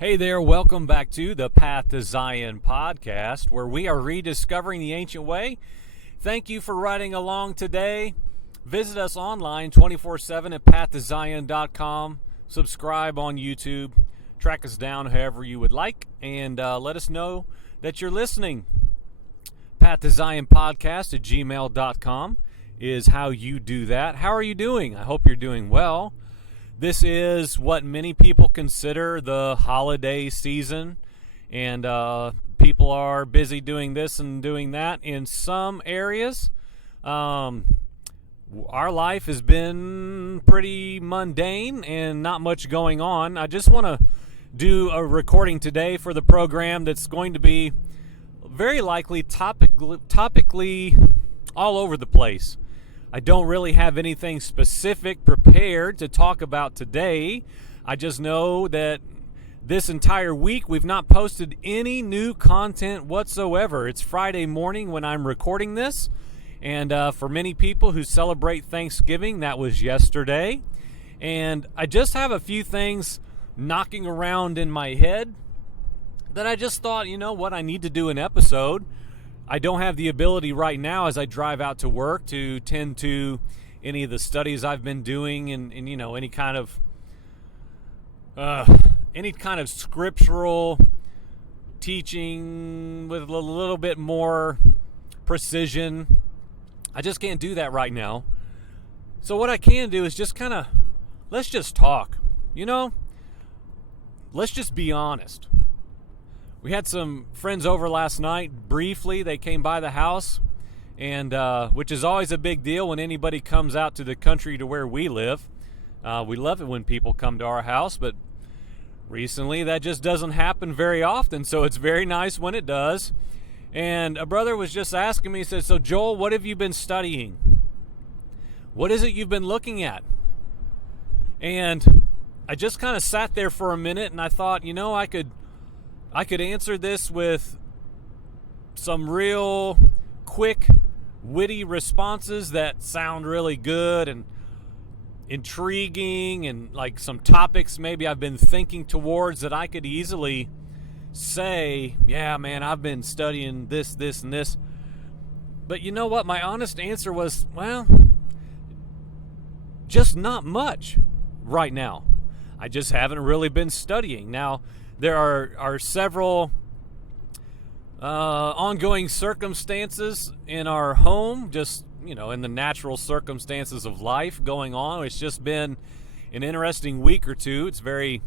Hey there, welcome back to the Path to Zion podcast, where we are rediscovering the ancient way. Thank you for riding along today. Visit us online 24/7 at pathtozion.com. Subscribe on YouTube. Track us down however you would like, and let us know that you're listening. Path to Zion podcast at gmail.com is how you do that. How are you doing? I hope you're doing well. This is what many people consider the holiday season, and people are busy doing this and doing that in some areas. Our life has been pretty mundane and not much going on. I just want to do a recording today for the program that's going to be very likely topically all over the place. I don't really have anything specific prepared to talk about today. I just know that this entire week we've not posted any new content whatsoever. It's Friday morning when I'm recording this, and for many people who celebrate Thanksgiving, that was yesterday. And I just have a few things knocking around in my head that I just thought, you know what, I need to do an episode. I don't have the ability right now as I drive out to work to tend to any of the studies I've been doing and you know, any kind of scriptural teaching with a little bit more precision. I just can't do that right now. So what I can do is just let's just talk, you know? Let's just be honest. We had some friends over last night. Briefly, they came by the house, and which is always a big deal when anybody comes out to the country to where we live. We love it when people come to our house, but recently that just doesn't happen very often, so it's very nice when it does. And a brother was just asking me, he said, "So Joel, what have you been studying? What is it you've been looking at?" And I just kind of sat there for a minute, and I thought, you know, I could answer this with some real quick, witty responses that sound really good and intriguing, and like some topics maybe I've been thinking towards that I could easily say, yeah, man, I've been studying this, and this. But you know what? My honest answer was, well, just not much right now. I just haven't really been studying. Now, there are several ongoing circumstances in our home, just, you know, in the natural circumstances of life going on. It's just been an interesting week or two. It's very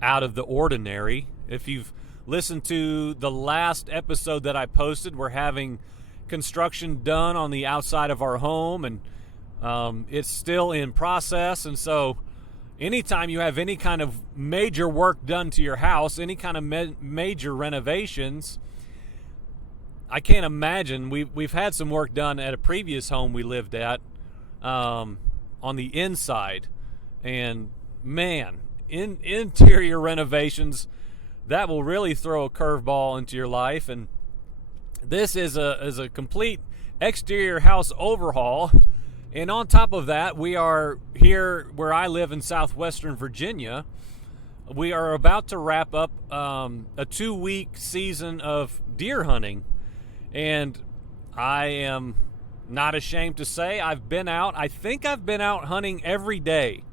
out of the ordinary. If you've listened to the last episode that I posted, we're having construction done on the outside of our home, and it's still in process. And so anytime you have any kind of major work done to your house, any kind of major renovations, I can't imagine. We've had some work done at a previous home we lived at on the inside, and man, interior renovations, that will really throw a curveball into your life. And this is a complete exterior house overhaul. And on top of that, we are here where I live in southwestern Virginia. We are about to wrap up a 2-week season of deer hunting. And I am not ashamed to say I've been out. I think I've been out hunting every day.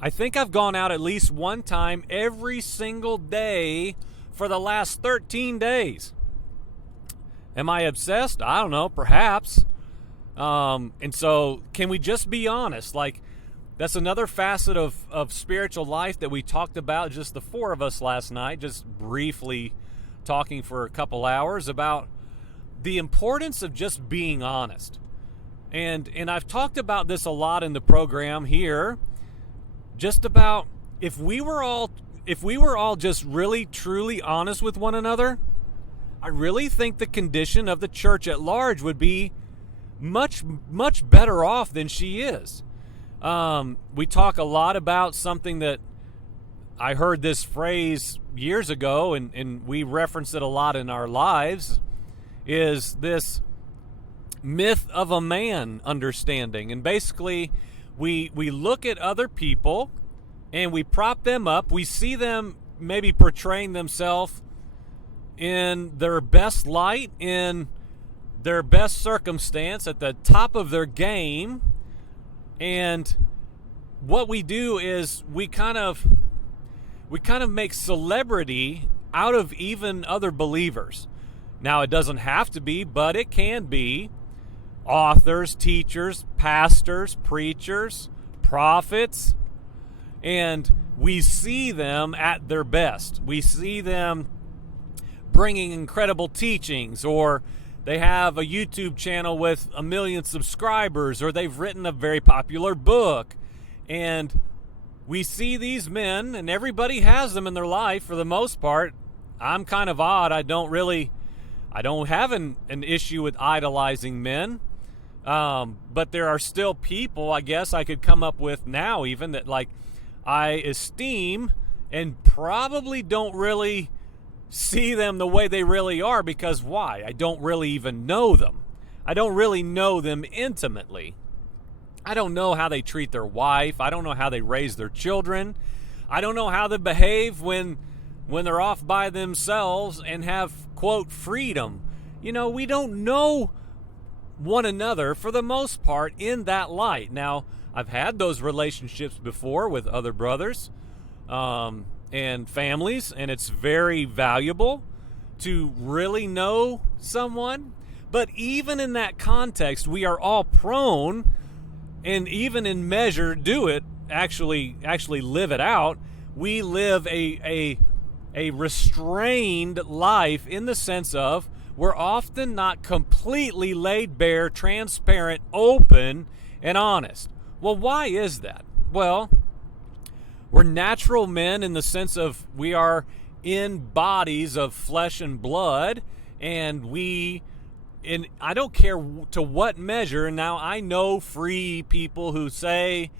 I think I've gone out at least one time every single day for the last 13 days. Am I obsessed? I don't know, perhaps. And so can we just be honest? Like, that's another facet of spiritual life that we talked about, just the four of us last night, just briefly talking for a couple hours about the importance of just being honest. And I've talked about this a lot in the program here, just about if we were all just really truly honest with one another, I really think the condition of the church at large would be much better off than she is. We talk a lot about something that I heard this phrase years ago, and we reference it a lot in our lives, is this myth of a man understanding. And basically, we look at other people and we prop them up. We see them maybe portraying themselves in their best light, in their best circumstance, at the top of their game. And what we do is we kind of make celebrity out of even other believers. Now, it doesn't have to be, but it can be authors, teachers, pastors, preachers, prophets. And we see them at their best. We see them bringing incredible teachings, or they have a YouTube channel with 1 million subscribers, or they've written a very popular book. And we see these men, and everybody has them in their life for the most part. I'm kind of odd. I don't have an issue with idolizing men. But there are still people, I guess I could come up with now even, that like I esteem and probably don't really see them the way they really are, because why? I don't really even know them. I don't really know them intimately. I don't know how they treat their wife. I don't know how they raise their children. I don't know how they behave when they're off by themselves and have, quote, freedom. We don't know one another for the most part in that light. Now, I've had those relationships before with other brothers and families, and it's very valuable to really know someone. But even in that context, we are all prone, and even in measure do it, actually live it out. We live a restrained life, in the sense of we're often not completely laid bare, transparent, open, and honest. Well, why is that? Well, we're natural men in the sense of we are in bodies of flesh and blood, and I don't care to what measure. Now, I know free people who say,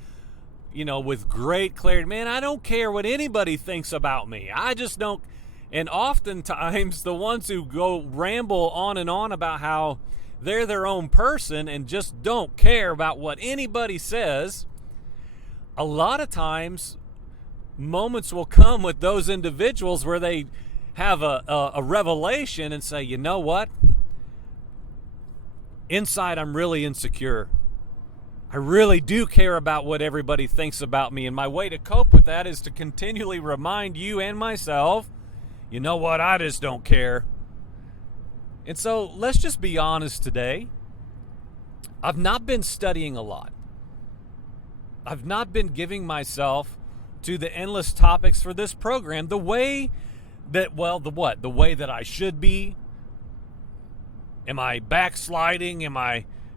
with great clarity, man, I don't care what anybody thinks about me. I just don't. And oftentimes the ones who go ramble on and on about how they're their own person and just don't care about what anybody says, a lot of times moments will come with those individuals where they have a revelation and say, you know what? Inside, I'm really insecure. I really do care about what everybody thinks about me. And my way to cope with that is to continually remind you and myself, you know what? I just don't care. And so let's just be honest today. I've not been studying a lot. I've not been giving myself to the endless topics for this program the way that, the way that I should be. Am I backsliding?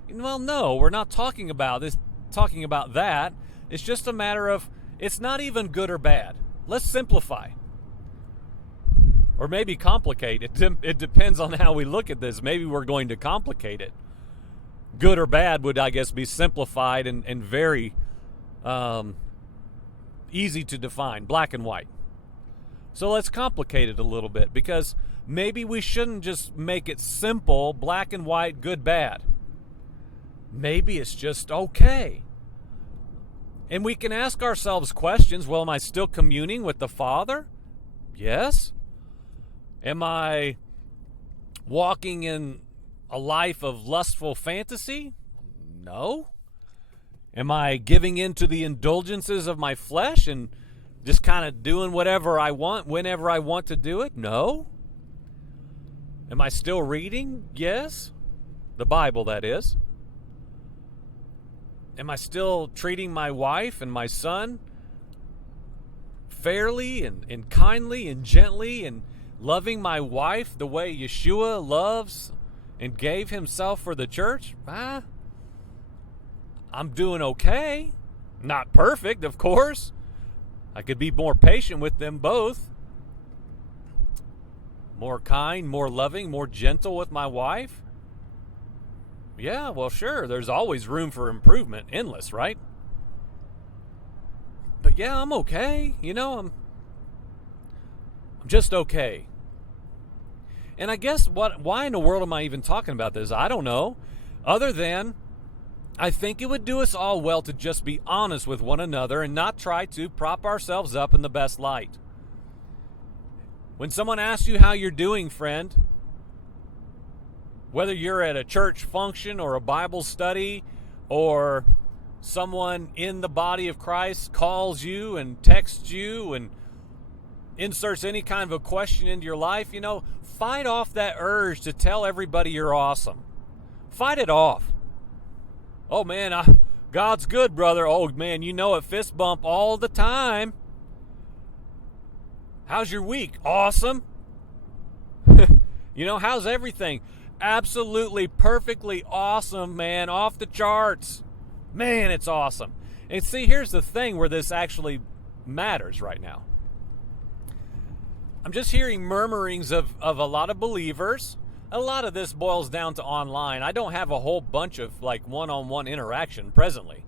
No, we're not talking about this, talking about that. It's just a matter of, it's not even good or bad. Let's simplify. Or maybe complicate. It depends on how we look at this. Maybe we're going to complicate it. Good or bad would, I guess, be simplified and very easy to define, black and white. So let's complicate it a little bit, because maybe we shouldn't just make it simple, black and white, good, bad. Maybe it's just okay. And we can ask ourselves questions. Well, am I still communing with the Father? Yes. Am I walking in a life of lustful fantasy? No. Am I giving in to the indulgences of my flesh and just kind of doing whatever I want whenever I want to do it? No. Am I still reading? Yes. The Bible, that is. Am I still treating my wife and my son fairly and kindly and gently, and loving my wife the way Yeshua loves and gave himself for the church? I'm doing okay. Not perfect, of course. I could be more patient with them both. More kind, more loving, more gentle with my wife. Yeah, well, sure. There's always room for improvement. Endless, right? But yeah, I'm okay. I'm just okay. And I guess why in the world am I even talking about this? I don't know. Other than I think it would do us all well to just be honest with one another and not try to prop ourselves up in the best light. When someone asks you how you're doing, friend, whether you're at a church function or a Bible study, or someone in the body of Christ calls you and texts you and inserts any kind of a question into your life, fight off that urge to tell everybody you're awesome. Fight it off. Oh man, God's good, brother. Oh man, it, fist bump all the time. How's your week? Awesome. How's everything? Absolutely, perfectly awesome, man. Off the charts. Man, it's awesome. And see, here's the thing where this actually matters right now. I'm just hearing murmurings of a lot of believers. A lot of this boils down to online. I don't have a whole bunch of one-on-one interaction presently.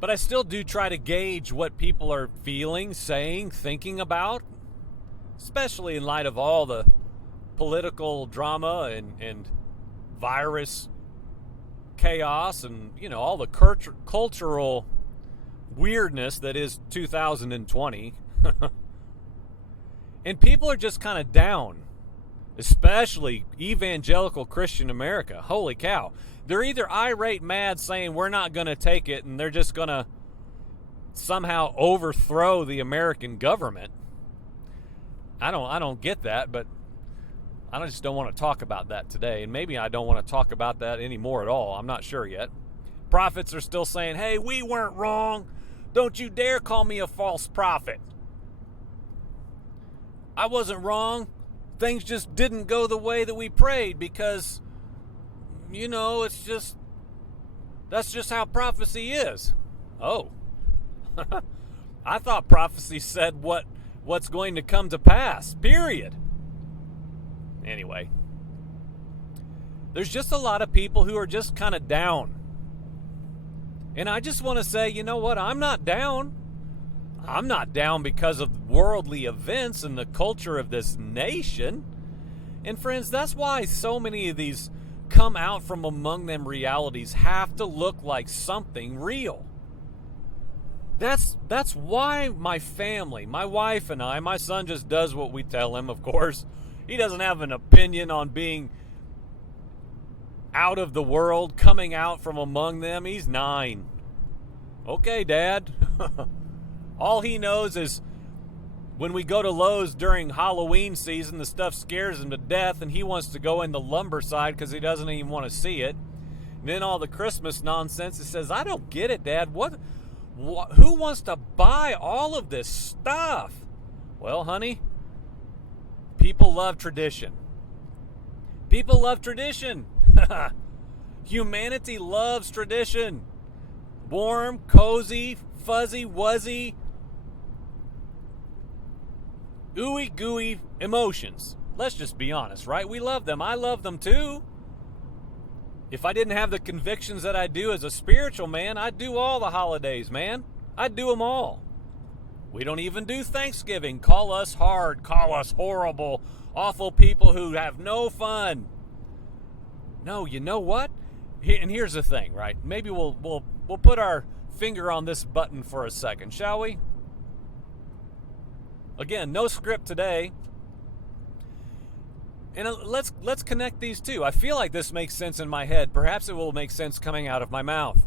But I still do try to gauge what people are feeling, saying, thinking about, especially in light of all the political drama and virus chaos and, all the cultural weirdness that is 2020. And people are just kind of down, especially evangelical Christian America. Holy cow. They're either irate mad saying we're not going to take it and they're just going to somehow overthrow the American government. I don't get that, but I just don't want to talk about that today. And maybe I don't want to talk about that anymore at all. I'm not sure yet. Prophets are still saying, hey, we weren't wrong. Don't you dare call me a false prophet. I wasn't wrong. Things just didn't go the way that we prayed because, that's just how prophecy is. Oh. I thought prophecy said what's going to come to pass, period. Anyway, there's just a lot of people who are just kind of down. And I just want to say, you know what? I'm not down. I'm not down because of worldly events and the culture of this nation. And friends, that's why so many of these come out from among them realities have to look like something real. That's why my family, my wife and I, my son just does what we tell him, of course. He doesn't have an opinion on being out of the world, coming out from among them. He's 9. Okay, Dad. All he knows is when we go to Lowe's during Halloween season, the stuff scares him to death, and he wants to go in the lumber side because he doesn't even want to see it. And then all the Christmas nonsense, he says, I don't get it, Dad. Who wants to buy all of this stuff? Well, honey, people love tradition. People love tradition. Humanity loves tradition. Warm, cozy, fuzzy, wuzzy, ooey gooey emotions. Let's just be honest, right? We love them. I love them too. If I didn't have the convictions that I do as a spiritual man, I'd do all the holidays, man. I'd do them all. We don't even do Thanksgiving. Call us hard. Call us horrible, awful people who have no fun. No, you know what? And here's the thing, right? Maybe we'll put our finger on this button for a second, shall we? Again, no script today. And let's connect these two. I feel like this makes sense in my head. Perhaps it will make sense coming out of my mouth.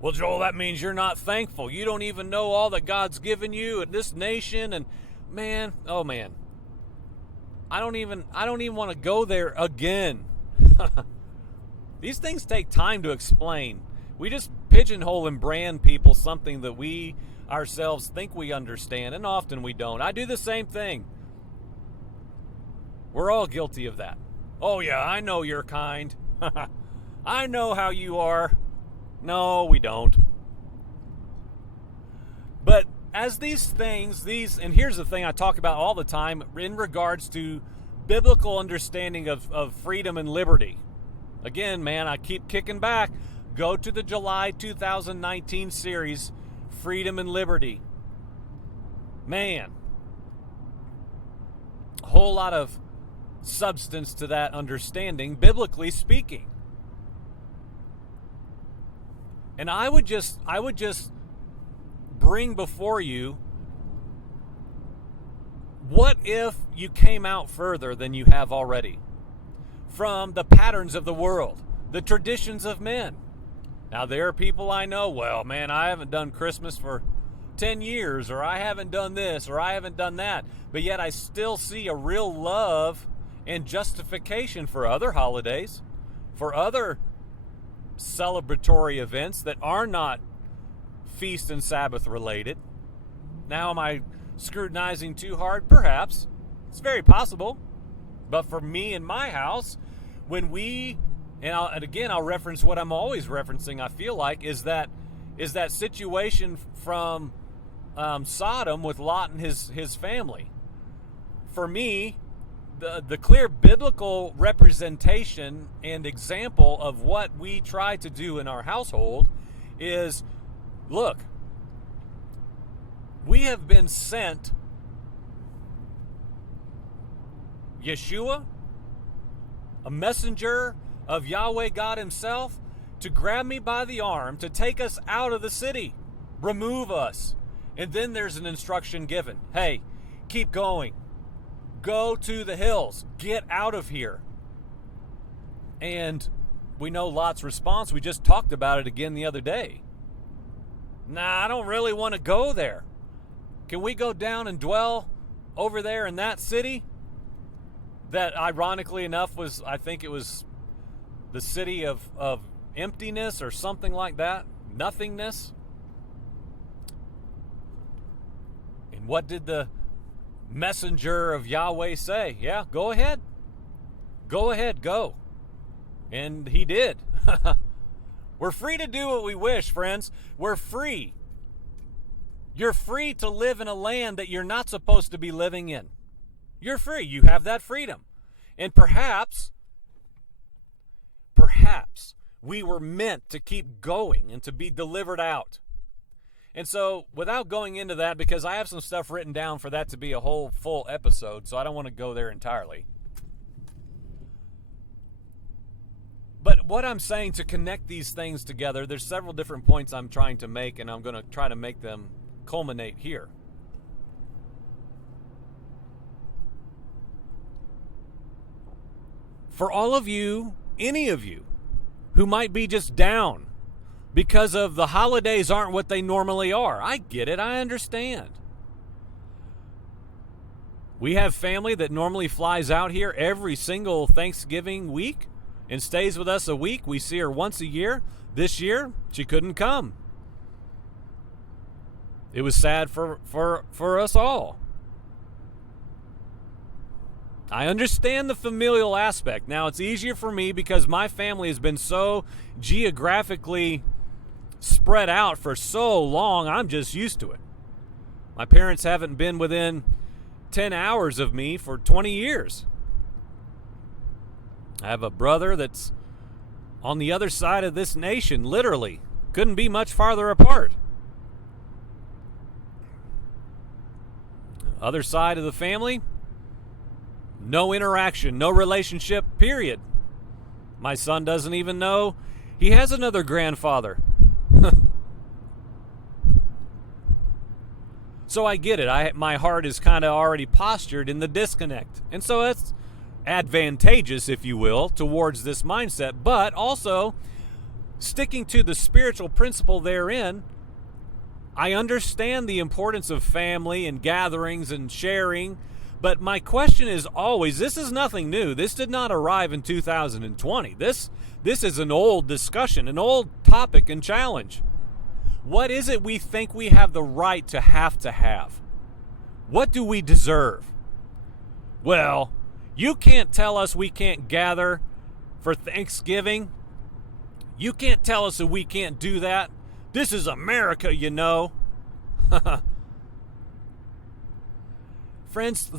Well, Joel, that means you're not thankful. You don't even know all that God's given you and this nation. And man, oh man, I don't even want to go there again. These things take time to explain. We just pigeonhole and brand people something that we ourselves think we understand, and often we don't. I do the same thing. We're all guilty of that. Oh yeah, I know you're kind. I know how you are. No, we don't. But as these things, and here's the thing I talk about all the time in regards to biblical understanding of freedom and liberty. Again, man, I keep kicking back. Go to the July 2019 series, Freedom and Liberty. Man, a whole lot of substance to that understanding, biblically speaking. And I would just bring before you What if you came out further than you have already from the patterns of the world, the traditions of men? Now, there are people I know, well, man, I haven't done Christmas for 10 years, or I haven't done this, or I haven't done that, but yet I still see a real love and justification for other holidays, for other celebratory events that are not feast and Sabbath related. Now, am I scrutinizing too hard? Perhaps. It's very possible. But for me and my house, when we, and again, I'll reference what I'm always referencing, I feel like, is that situation from Sodom with Lot and his family. For me, the clear biblical representation and example of what we try to do in our household is, look, we have been sent Yeshua, a messenger of Yahweh God himself, to grab me by the arm, to take us out of the city, remove us. And then there's an instruction given. Hey, keep going. Go to the hills. Get out of here. And we know Lot's response. We just talked about it again the other day. Nah, I don't really want to go there. Can we go down and dwell over there in that city? That, ironically enough, was, I think it was the city of emptiness or something like that. Nothingness. And what did the messenger of Yahweh say? Yeah, go ahead. Go ahead, go. And he did. We're free to do what we wish, friends. We're free. You're free to live in a land that you're not supposed to be living in. You're free. You have that freedom. And perhaps we were meant to keep going and to be delivered out. And so, without going into that, because I have some stuff written down for that to be a whole full episode, so I don't want to go there entirely. But what I'm saying, to connect these things together, there's several different points I'm trying to make, and I'm going to try to make them culminate here. For all of you, any of you, who might be just down because of the holidays aren't what they normally are. I get it. I understand. We have family that normally flies out here every single Thanksgiving week and stays with us a week. We see her once a year. This year, she couldn't come. It was sad for us all. I understand the familial aspect. Now, it's easier for me because my family has been so geographically spread out for so long, I'm just used to it. My parents haven't been within 10 hours of me for 20 years. I have a brother that's on the other side of this nation, literally. Couldn't be much farther apart. Other side of the family, no interaction, no relationship, period. My son doesn't even know he has another grandfather. So I get it. My heart is kind of already postured in the disconnect. And so that's advantageous, if you will, towards this mindset. But also, sticking to the spiritual principle therein, I understand the importance of family and gatherings and sharing. But my question is always, this is nothing new. This did not arrive in 2020. This is an old discussion, an old topic and challenge. What is it we think we have the right to have? What do we deserve? Well, you can't tell us we can't gather for Thanksgiving. You can't tell us that we can't do that. This is America, you know. Friends,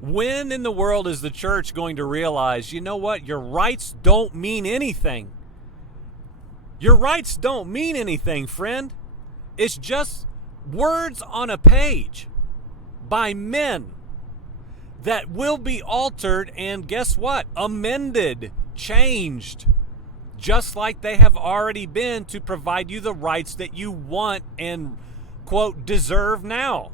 when in the world is the church going to realize, you know what, your rights don't mean anything? Your rights don't mean anything, friend. It's just words on a page by men that will be altered and, guess what, amended, changed, just like they have already been, to provide you the rights that you want and, quote, deserve now.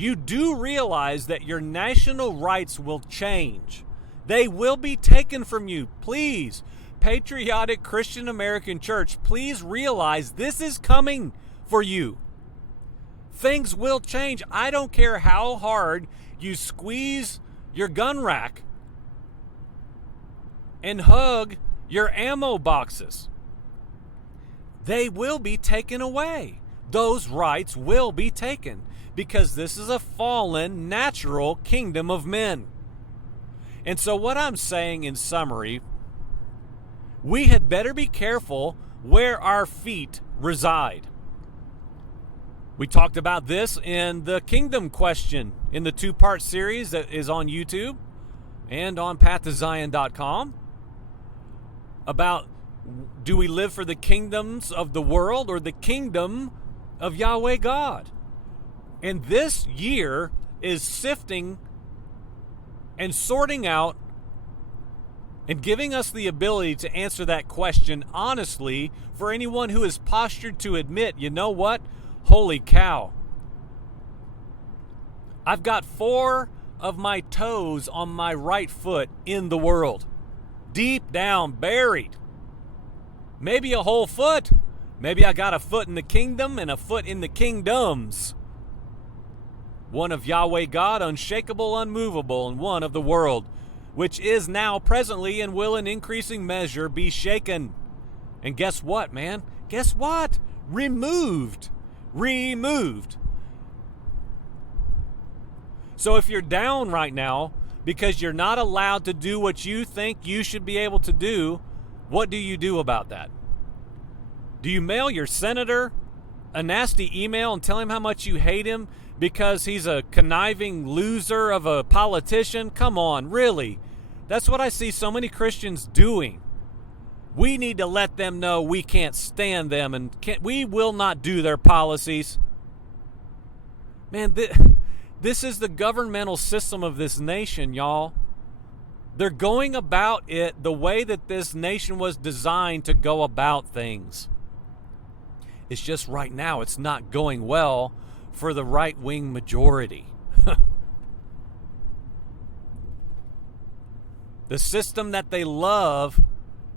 you do realize that your national rights will change. They will be taken from you. Please, patriotic Christian American church, please realize this is coming for you. Things will change. I don't care how hard you squeeze your gun rack and hug your ammo boxes. They will be taken away. Those rights will be taken because this is a fallen, natural kingdom of men. And so what I'm saying in summary, we had better be careful where our feet reside. We talked about this in the Kingdom Question in the 2-part series that is on YouTube and on pathtozion.com about, do we live for the kingdoms of the world or the kingdom of Yahweh God? And this year is sifting and sorting out and giving us the ability to answer that question honestly for anyone who is postured to admit, you know what? Holy cow. I've got 4 of my toes on my right foot in the world. Deep down, buried. Maybe a whole foot. Maybe I got a foot in the kingdom and a foot in the kingdoms. One of Yahweh God, unshakable, unmovable, and one of the world, which is now presently and will in increasing measure be shaken. And guess what, man? Guess what? Removed. So if you're down right now because you're not allowed to do what you think you should be able to do, what do you do about that? Do you mail your senator a nasty email and tell him how much you hate him because he's a conniving loser of a politician? Come on, really? That's what I see so many Christians doing. We need to let them know we can't stand them and we will not do their policies. Man, this is the governmental system of this nation, y'all. They're going about it the way that this nation was designed to go about things. It's just right now it's not going well for the right-wing majority. The system that they love,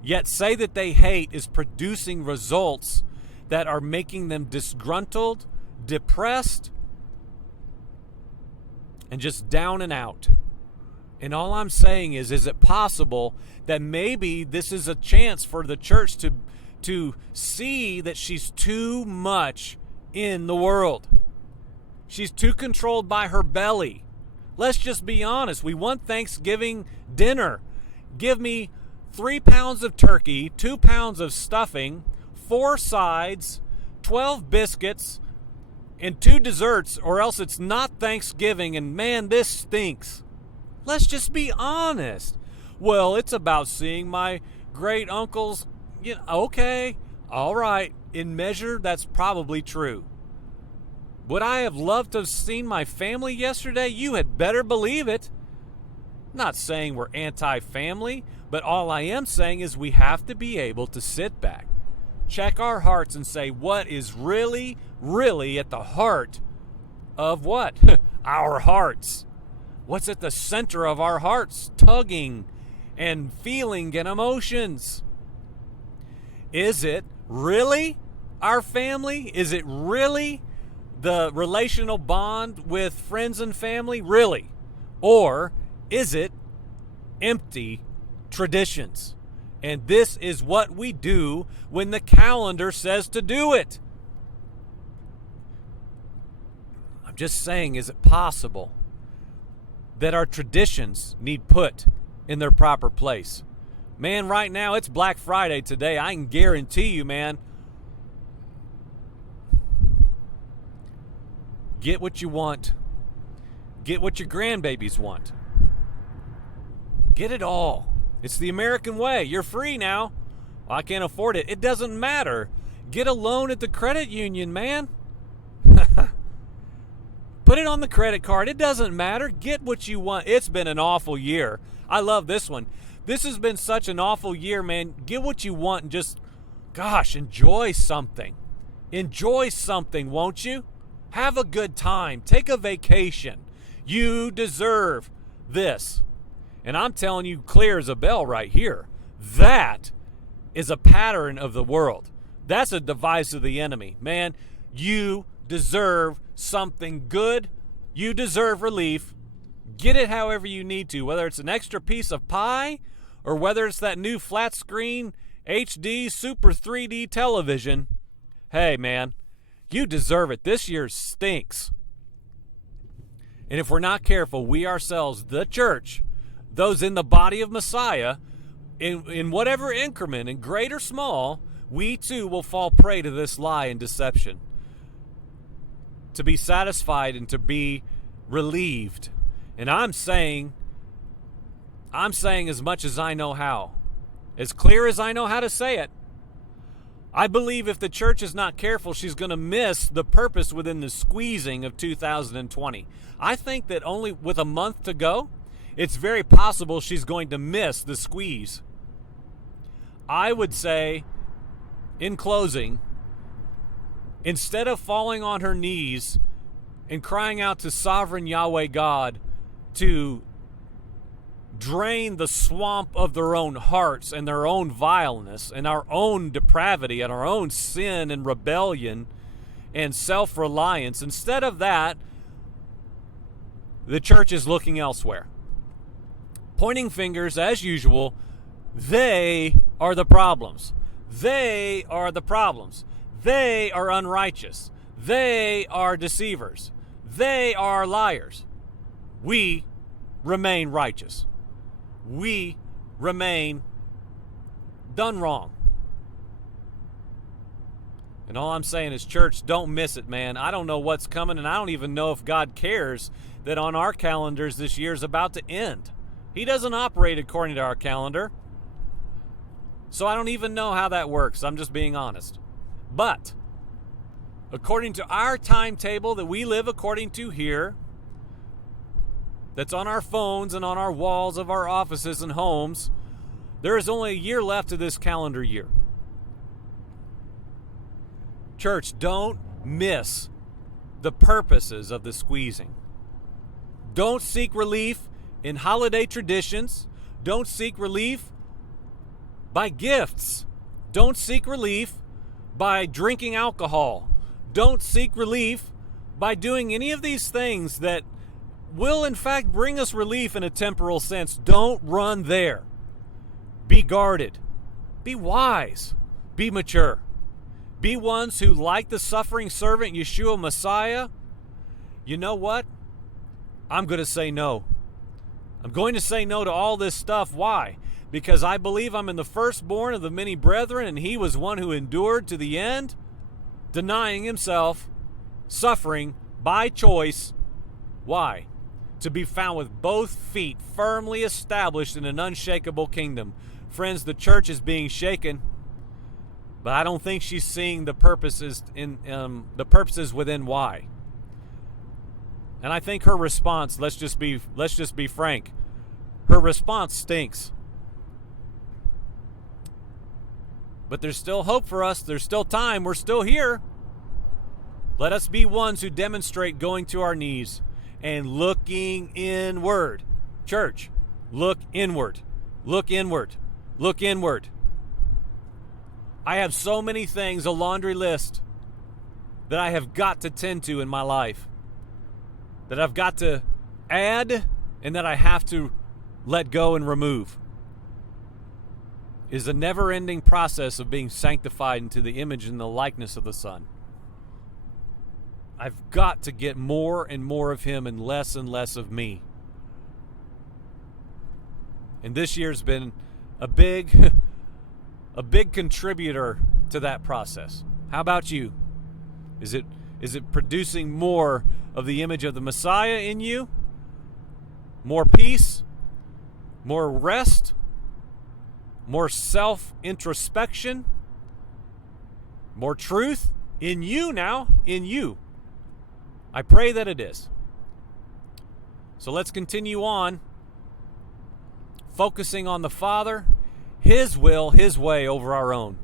yet say that they hate, is producing results that are making them disgruntled, depressed, and just down and out. And all I'm saying is it possible that maybe this is a chance for the church to see that she's too much in the world? She's too controlled by her belly. Let's just be honest. We want Thanksgiving dinner. Give me 3 pounds of turkey, 2 pounds of stuffing, 4 sides, 12 biscuits, and 2 desserts, or else it's not Thanksgiving, and man, this stinks. Let's just be honest. Well, it's about seeing my great uncles. Okay, all right. In measure, that's probably true. Would I have loved to have seen my family yesterday? You had better believe it. Not saying we're anti-family, but all I am saying is we have to be able to sit back, check our hearts, and say what is really, really at the heart of what? Our hearts. What's at the center of our hearts? Tugging and feeling and emotions. Is it really our family? Is it really the relational bond with friends and family? Really? Or is it empty traditions? And this is what we do when the calendar says to do it. I'm just saying, is it possible that our traditions need put in their proper place? Man, right now, it's Black Friday today. I can guarantee you, man, get what you want. Get what your grandbabies want. Get it all. It's the American way. You're free now. Well, I can't afford it. It doesn't matter. Get a loan at the credit union, man. Put it on the credit card. It doesn't matter. Get what you want. It's been an awful year. I love this one. This has been such an awful year, man. Get what you want and just, gosh, enjoy something. Enjoy something, won't you? Have a good time. Take a vacation. You deserve this. And I'm telling you clear as a bell right here. That is a pattern of the world. That's a device of the enemy. Man, you deserve something good. You deserve relief. Get it however you need to, whether it's an extra piece of pie or whether it's that new flat screen HD Super 3D television. Hey, man, you deserve it. This year stinks. And if we're not careful, we ourselves, the church, those in the body of Messiah, in whatever increment, in great or small, we too will fall prey to this lie and deception. To be satisfied and to be relieved. And I'm saying as much as I know how. As clear as I know how to say it. I believe if the church is not careful, she's going to miss the purpose within the squeezing of 2020. I think that only with a month to go, it's very possible she's going to miss the squeeze. I would say, in closing, instead of falling on her knees and crying out to sovereign Yahweh God to drain the swamp of their own hearts and their own vileness and our own depravity and our own sin and rebellion and self-reliance. Instead of that, the church is looking elsewhere. Pointing fingers, as usual. They are the problems. They are the problems. They are unrighteous. They are deceivers. They are liars. We remain righteous. We remain done wrong. And all I'm saying is, church, don't miss it, man. I don't know what's coming, and I don't even know if God cares that on our calendars this year is about to end. He doesn't operate according to our calendar. So I don't even know how that works. I'm just being honest. But according to our timetable that we live according to here, that's on our phones and on our walls of our offices and homes, there is only a year left of this calendar year. Church, don't miss the purposes of the squeezing. Don't seek relief in holiday traditions. Don't seek relief by gifts. Don't seek relief by drinking alcohol. Don't seek relief by doing any of these things that will in fact bring us relief in a temporal sense. Don't run there. Be guarded. Be wise. Be mature. Be ones who, like the suffering servant Yeshua Messiah, you know what? I'm going to say no. I'm going to say no to all this stuff. Why? Because I believe I'm in the firstborn of the many brethren, and he was one who endured to the end, denying himself, suffering by choice. Why? To be found with both feet firmly established in an unshakable kingdom. Friends, the church is being shaken, but I don't think she's seeing the purposes within why. And I think her response, let's just be frank, her response stinks. But there's still hope for us. There's still time. We're still here. Let us be ones who demonstrate going to our knees and looking inward. Church, look inward. Look inward. Look inward. I have so many things, a laundry list, that I have got to tend to in my life, that I've got to add and that I have to let go and remove. It is a never-ending process of being sanctified into the image and the likeness of the Son. I've got to get more and more of him and less of me. And this year's been a big contributor to that process. How about you? Is it producing more of the image of the Messiah in you? More peace? More rest? More self-introspection? More truth? In you now? In you. I pray that it is. So let's continue on, focusing on the Father, his will, his way over our own.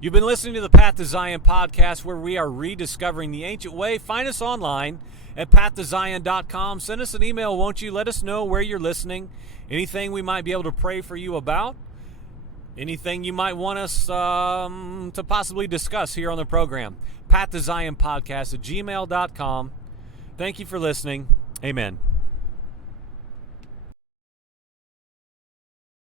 You've been listening to the Path to Zion podcast, where we are rediscovering the ancient way. Find us online at pathtozion.com. Send us an email, won't you? Let us know where you're listening, anything we might be able to pray for you about, anything you might want us to possibly discuss here on the program. Path to Zion podcast at gmail.com. Thank you for listening. Amen.